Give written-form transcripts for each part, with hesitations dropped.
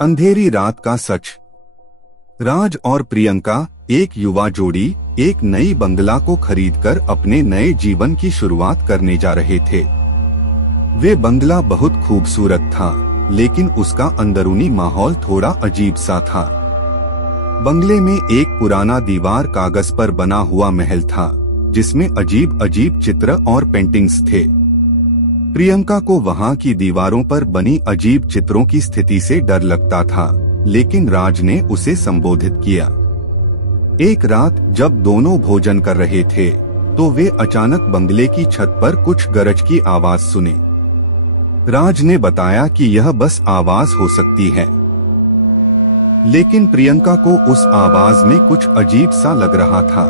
अंधेरी रात का सच। राज और प्रियंका, एक युवा जोड़ी, एक नई बंगला को खरीदकर अपने नए जीवन की शुरुआत करने जा रहे थे। वे बंगला बहुत खूबसूरत था, लेकिन उसका अंदरूनी माहौल थोड़ा अजीब सा था। बंगले में एक पुराना दीवार कागज पर बना हुआ महल था, जिसमें अजीब अजीब चित्र और पेंटिंग्स थे। प्रियंका को वहां की दीवारों पर बनी अजीब चित्रों की स्थिति से डर लगता था, लेकिन राज ने उसे संबोधित किया। एक रात जब दोनों भोजन कर रहे थे, तो वे अचानक बंगले की छत पर कुछ गरज की आवाज सुने। राज ने बताया कि यह बस आवाज हो सकती है, लेकिन प्रियंका को उस आवाज में कुछ अजीब सा लग रहा था।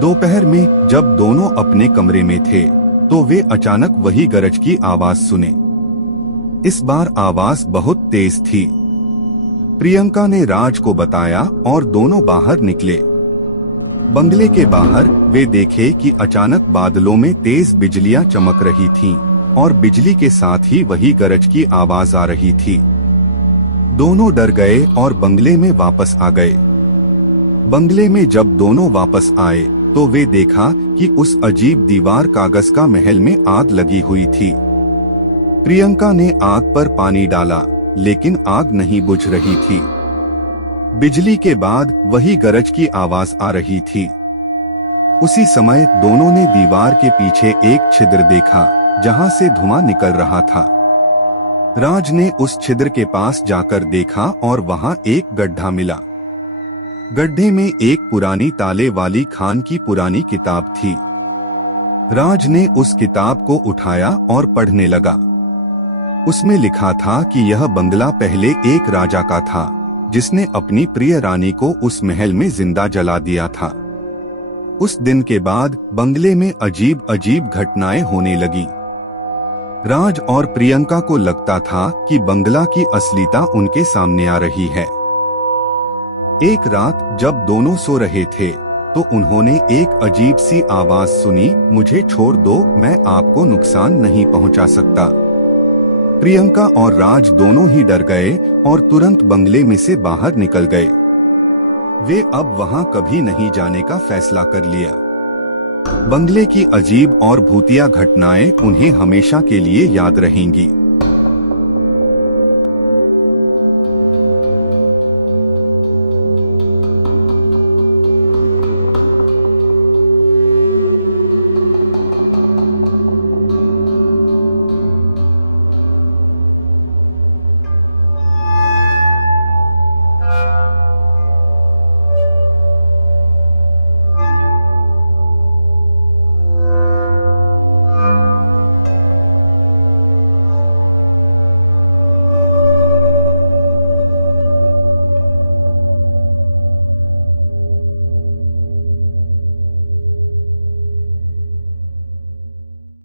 दोपहर में जब दोनों अपने कमरे में थे, तो वे अचानक वही गरज की आवाज सुने। इस बार आवाज बहुत तेज थी। प्रियंका ने राज को बताया और दोनों बाहर निकले। बंगले के बाहर वे देखे कि अचानक बादलों में तेज बिजलियां चमक रही थीं और बिजली के साथ ही वही गरज की आवाज आ रही थी। दोनों डर गए और बंगले में वापस आ गए। बंगले में जब दोनों वापस आए, तो वे देखा कि उस अजीब दीवार कागज का महल में आग लगी हुई थी। प्रियंका ने आग पर पानी डाला, लेकिन आग नहीं बुझ रही थी। बिजली के बाद वही गरज की आवाज आ रही थी। उसी समय दोनों ने दीवार के पीछे एक छिद्र देखा, जहां से धुआं निकल रहा था। राज ने उस छिद्र के पास जाकर देखा और वहां एक गड्ढा मिला। गड्ढे में एक पुरानी ताले वाली खान की पुरानी किताब थी। राज ने उस किताब को उठाया और पढ़ने लगा। उसमें लिखा था कि यह बंगला पहले एक राजा का था, जिसने अपनी प्रिय रानी को उस महल में जिंदा जला दिया था। उस दिन के बाद बंगले में अजीब अजीब घटनाएं होने लगी। राज और प्रियंका को लगता था कि बंगला की असलियत उनके सामने आ रही है। एक रात जब दोनों सो रहे थे, तो उन्होंने एक अजीब सी आवाज सुनी, मुझे छोड़ दो, मैं आपको नुकसान नहीं पहुंचा सकता। प्रियंका और राज दोनों ही डर गए और तुरंत बंगले में से बाहर निकल गए। वे अब वहां कभी नहीं जाने का फैसला कर लिया। बंगले की अजीब और भूतिया घटनाएं उन्हें हमेशा के लिए याद रहेंगी।